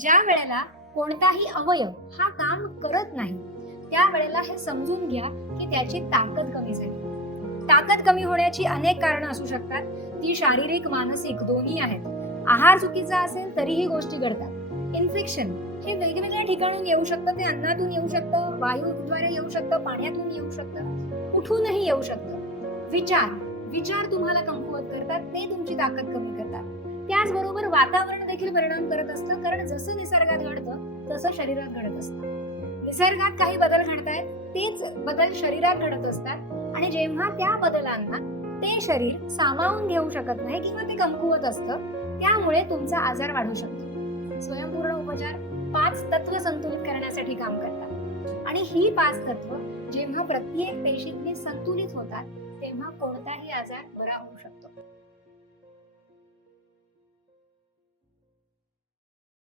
ज्या वेळेला कोणताही अवयव हा काम करत नाही त्या वेळेला हे समजून घ्या की त्याची ताकद कमी झाली. ताकद कमी होण्याची अनेक कारणं असू शकतात. ती शारीरिक मानसिक दोन्ही आहेत. आहार चुकीचा असेल तरीही गोष्टी घडतात. इन्फेक्शन हे वेगवेगळ्या ठिकाणून येऊ शकतं. ते अन्नातून येऊ शकतं, वायूद्वारे येऊ शकतं, पाण्यातून येऊ शकतं, कुठूनही येऊ शकतं. विचार तुम्हाला कमकुवत करतात, ते तुमची ताकद कमी करतात. त्याचबरोबर वातावरण देखील परिणाम करत असतं, कारण जसं निसर्गात घडतं तसं शरीरात घडत असतं. निसर्गात काही बदल घडतायत, तेच बदल शरीरात घडत असतात आणि जेव्हा त्या बदलांना ते शरीर सामावून घेऊ शकत नाही किंवा ते कमकुवत असतं, त्यामुळे तुमचा आजार वाढू शकतो. स्वयंपूर्ण उपचार 5 तत्व संतुलित करण्यासाठी काम करतात आणि ही 5 तत्व जेव्हा प्रत्येक पेशीतली संतुलित होतात तेव्हा कोणताही आजार बरा होऊ शकतो.